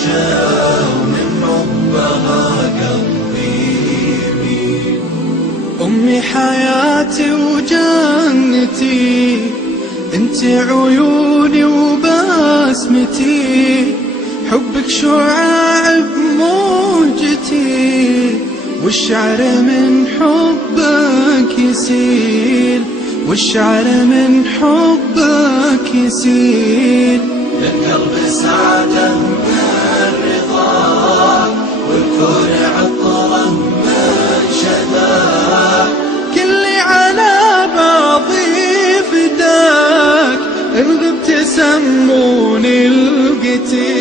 عاشا ومن حبها قلبي يميل. أمي حياتي وجنتي، انت عيوني وبسمتي، حبك شعاع بموجتي، والشعر من حبك يسيل، والشعر من حبك يسيل. للقلب سعادة من رضاك، والكون عطره من شذاك، كلي على بعضي فداك، إن غبت سموني القتيل.